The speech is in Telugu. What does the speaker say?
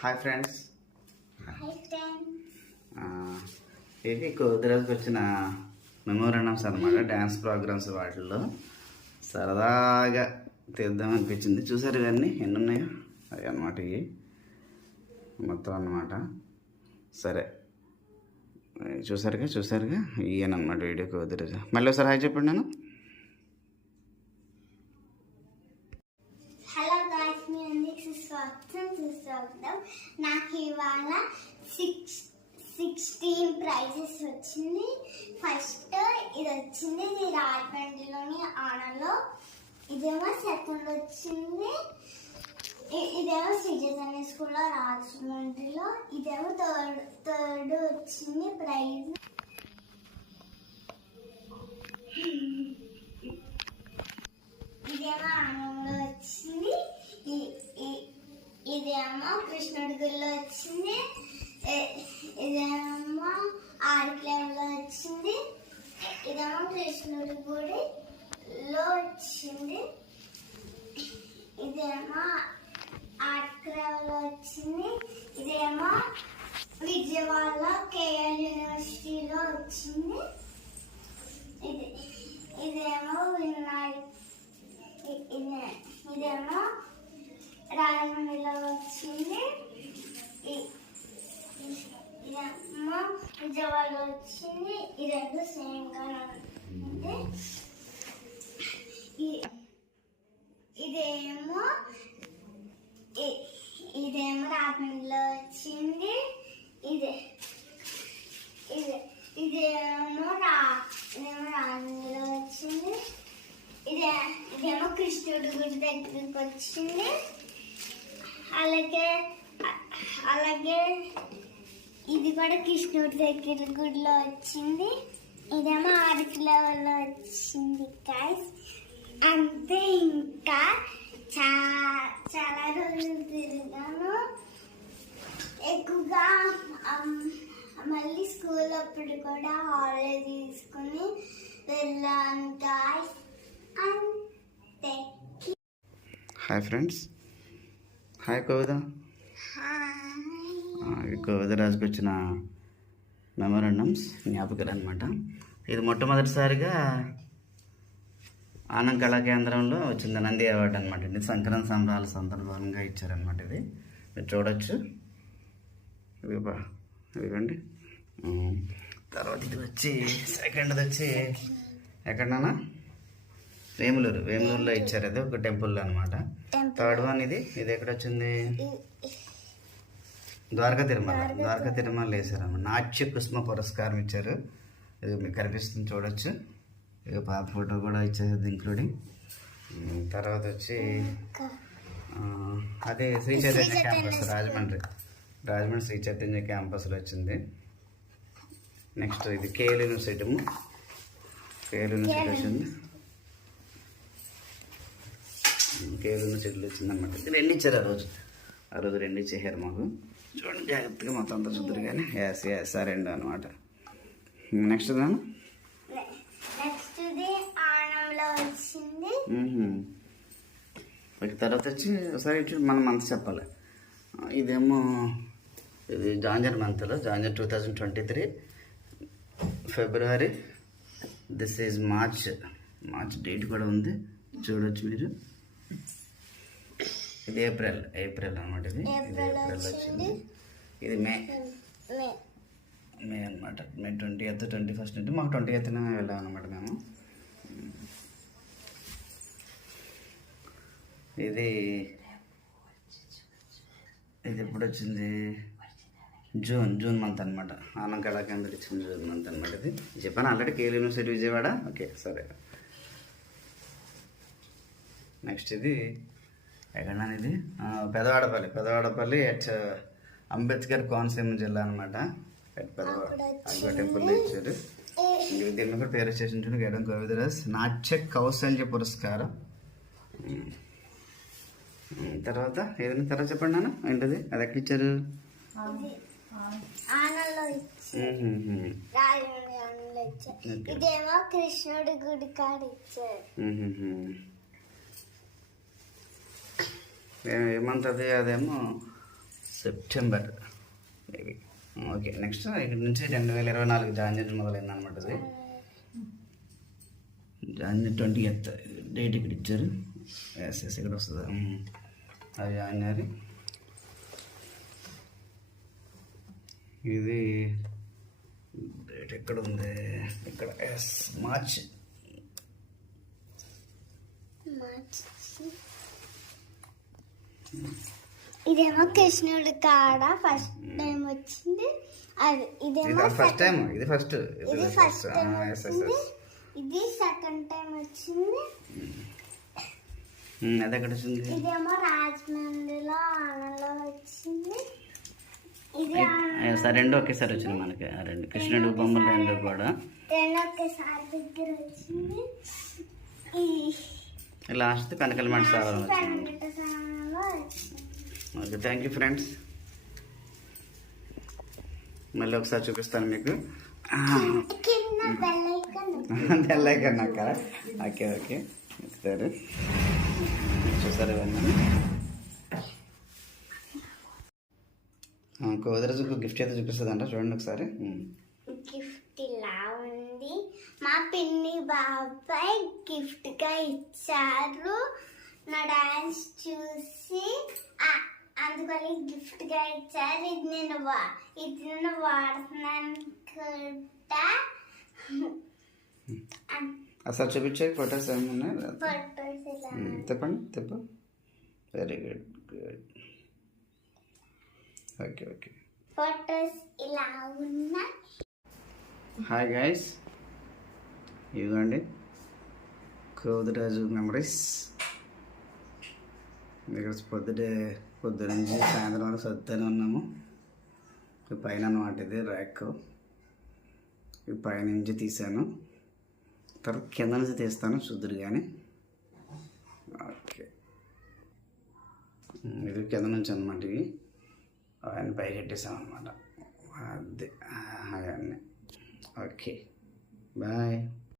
Hi friends. Hi friend. ఇది కొద్ది రోజుకి వచ్చిన మెమోరాండమ్స్ అనమాట. డ్యాన్స్ ప్రోగ్రామ్స్ వాటిల్లో సరదాగా తీద్దాం అనిపించింది. చూసారు ఇవన్నీ ఎన్ని ఉన్నాయో అవి అనమాట. ఇవి మొత్తం అన్నమాట. సరే చూసారుగా ఇయ్యనమాట వీడియో కొద్ది రోజు. మళ్ళీ ఒకసారి హాయ్ చెప్పండి. నేను హలో గాయ్స్, మీ అందరికీ స్వాగతం. నాకు ఇవాళ 16 ప్రైజెస్ వచ్చింది. ఫస్ట్ ఇది వచ్చింది, ఇది రాజమండ్రిలోని ఆనలో. ఇదేమో సెకండ్ వచ్చింది, ఇదేమో శ్రీచైతన్య స్కూల్లో రాజమండ్రిలో. ఇదేమో థర్డ్ వచ్చింది ప్రైజ్. ఇదేమో ఆనంలో వచ్చింది. ఇదేమో కృష్ణుడి గుడిలో వచ్చింది. ఇదేమో ఆర్కిలేవ్లో వచ్చింది. ఇదేమో కృష్ణుడి గుడిలో వచ్చింది. ఇదేమో ఆర్కిలేవ్లో వచ్చింది. ఇదేమో విజయవాడలో కేఎల్ యూనివర్సిటీలో వచ్చింది. ఇదేమో ఇదేమో రాజమండ్రిలో వచ్చింది. ఇదేమో విజయవాడలో వచ్చింది. ఈ రెండు సేమ్గా ఉంది. ఇదేమో రాజమండ్రిలో వచ్చింది. ఇదేమో రాజమండ్రిలో వచ్చింది. ఇదేమో కృష్ణుడి గుడి దగ్గరికి వచ్చింది. అలాగే ఇది కూడా కృష్ణుడి దగ్గర గుడిలో వచ్చింది. ఇదేమో ఆర్కిలేవ్లో వచ్చింది గైస్. అంతే, ఇంకా చాలా రోజులు తిరిగాను. ఎక్కువగా మళ్ళీ స్కూల్ అప్పుడు కూడా హాలిడే తీసుకుని వెళ్ళాను గైస్. అంతే. Hi friends. హాయ్ కవిత. కవిత రాజుకి వచ్చిన మెమోరాండమ్స్ జ్ఞాపకాలు అనమాట. ఇది మొట్టమొదటిసారిగా ఆనంద్ కళా కేంద్రంలో వచ్చింది నంది అవార్డు అనమాట. ఇది సంక్రాంతి సంబరాల సందర్భంగా ఇచ్చారనమాట. ఇది మీరు చూడొచ్చు. ఇవ్వండి. తర్వాత ఇది వచ్చి సెకండ్ది వచ్చి ఎక్కడన్నా వేములూరులో ఇచ్చారు. అది ఒక టెంపుల్లో అనమాట. థర్డ్ వన్ ఇది ఎక్కడ వచ్చింది? ద్వారకా తిరుమల వేసారన్నమాట. నాట్య కుసుమ పురస్కారం ఇచ్చారు. ఇది మీకు కనిపిస్తుంది, చూడొచ్చు. ఇక పాప ఫోటో కూడా ఇచ్చేది ఇంక్లూడింగ్. తర్వాత వచ్చి అదే శ్రీ చైతన్య క్యాంపస్ రాజమండ్రి శ్రీ చైతన్య క్యాంపస్లో వచ్చింది. నెక్స్ట్ ఇది కేఎల్ యూనివర్సిటీ వచ్చింది. కేఎల్ యూనివర్సిటీలో వచ్చిందన్నమాట. ఇది రెండు ఇచ్చారు ఆ రోజు రెండు ఇచ్చేసారు మాకు. చూడండి జాగ్రత్తగా మొత్తం అంతా చూద్దరు కానీ సరే అండి అనమాట. నెక్స్ట్ తర్వాత వచ్చి ఒకసారి మనం మంత్ చెప్పాలి. ఇదేమో ఇది జాంజర్ మంత్లో 2023 ఫిబ్రవరి. దిస్ ఈజ్ మార్చ్ డేట్ కూడా ఉంది, చూడొచ్చు మీరు. ఇది ఏప్రిల్ అనమాట. ఇది ఏప్రిల్ వచ్చింది. ఇది మే అనమాట. మే 20th 21st అంటే మాకు 20th వెళ్ళాం అనమాట మేము. ఇది ఎప్పుడు వచ్చింది? జూన్ మంత్ అనమాట. ఆనంద్ కళా కేంద్రం ఇచ్చింది జూన్ మంత్ అనమాట. ఇది చెప్పాను already. KL university Vijayawada. Okay, సరే. నెక్స్ట్ ఇది ఎక్కడ? ఇది పెదవాడపల్లి అట్ అంబేద్కర్ కోనసీమ జిల్లా అనమాట. పెదవాడ టెంపుల్లో ఇచ్చారు. దీని కూడా పేరు వచ్చేసి గేడం కవితరాజ్ నాట్య కౌశల్య పురస్కారం. తర్వాత చెప్పండి నాన్న, ఏంటది? అది ఎక్కడ ఇచ్చారు? ఇదేమో కృష్ణుడి గుడి కాడ ఇచ్చారు. ఏమంటుంది? అదేమో సెప్టెంబర్ మేబీ. ఓకే, నెక్స్ట్ ఇక్కడ నుంచి 2024 జాన్వరి మొదలైంది అనమాట. ఇది జాన్వరి 20th డేట్ ఇక్కడ ఇచ్చారు. ఎస్ ఇక్కడ వస్తుంది. అది జాన్వరి. ఇది డేట్ ఎక్కడ ఉంది? ఇక్కడ. Yes March. ఇదేమో కృష్ణుడి కాడ ఫస్ట్ టైం వచ్చింది. ఇదేమో ఫస్ట్ టైం. ఇది ఫస్ట్ టైం వచ్చింది. ఇది సెకండ్ టైం వచ్చింది. అది ఎక్కడ వచ్చింది? ఇదేమో రాజమండ్రిలో ఆనలో వచ్చింది. సార్ రెండు ఒకేసారి వచ్చింది మనకి. ఆ రెండు కృష్ణుడు బొమ్మలు రెండు కూడా ఒకేసారి దగ్గర వచ్చింది. లాస్ట్ కనకలమాట సాగరం వచ్చింది. Okay, thank you friends. మళ్ళీ ఒకసారి చూపిస్తాను మీకు. తెల్లైకన్నా అక్క. ఓకే ఓకే, సరే చూసారు ఇవన్నీ. కోదరజుకు గిఫ్ట్ అయితే చూపిస్తుంది అంట, చూడండి ఒకసారి. గిఫ్ట్ ఇలా ఉంది. మా పిన్ని బాబాయ్ గిఫ్ట్ గా ఇచ్చారు. నా డాన్స్ చూసి అందుకని గిఫ్ట్ గా ఇచ్చారు. ఇది నేను వాడుతున్నాను కూడా. అసలు చూపించే ఫొటోస్ ఏమన్నా? ఫొటోస్ ఇలా చెప్పు. Very good good. Okay okay, photos ఇలా ఉన్నాయి. హాయ్ గైస్, ఇదిగోండి కోదిరాజు మెమరీస్. ఇక్కడ పొద్దు నుంచి సాయంత్రం వరకు సర్దుతూనే ఉన్నాము. ఈ పైన అన్నమాట, ఇది ర్యాక్. ఈ పైనుంచి తీసాను, తర్వాత కింద నుంచి తీస్తాను చూద్దురు కానీ. ఓకే, ఇది కింద నుంచి అనమాట. ఇవి అవన్నీ పైకి పెట్టేసాం అనమాట. అదే అవన్నీ. Okay, bye.